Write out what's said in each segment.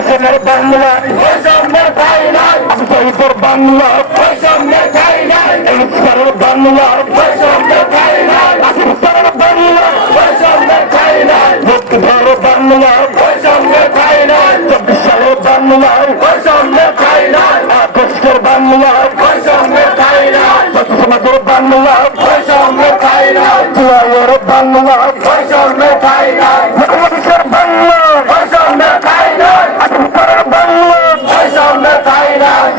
বৈষম্যের বাংলায় বৈষম্যের ঠাই নাই শহীদের বাংলা বৈষম্যের ঠাই নাই ইনসানের বাংলা বৈষম্যের ঠাই নাই পাকিস্তানের বাংলা বৈষম্যের ঠাই নাই মুক্তিধর বাংলা বৈষম্যের ঠাই নাই 24 সালের বাংলা বৈষম্যের ঠাই নাই আগস্টের বাংলা বৈষম্যের ঠাই নাই সমাজের বাংলা বৈষম্যের ঠাই নাই জুয়াইয়ের বাংলা বৈষম্যের ঠাই নাই বাংলাদেশের বাংলা বৈষম্যের ঠাই নাই পাকিস্তানের বাংলা বৈষম্যের ঠাই নাই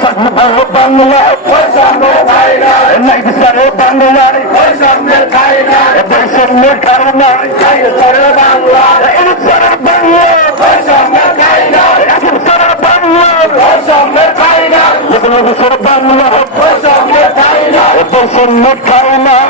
বাংলা বৈষম্যের ঠাই নাই নাইজারের বাংলা বৈষম্যের ঠাই নাই বৈষম্যের ঠাই নাই নাইজারের বাংলা ইনসানের বাংলা বৈষম্যের ঠাই নাই পাকিস্তানের বাংলা বৈষম্যের ঠাই নাই বাংলাদেশের বাংলা বৈষম্যের ঠাই নাই বৈষম্যের ঠাই নাই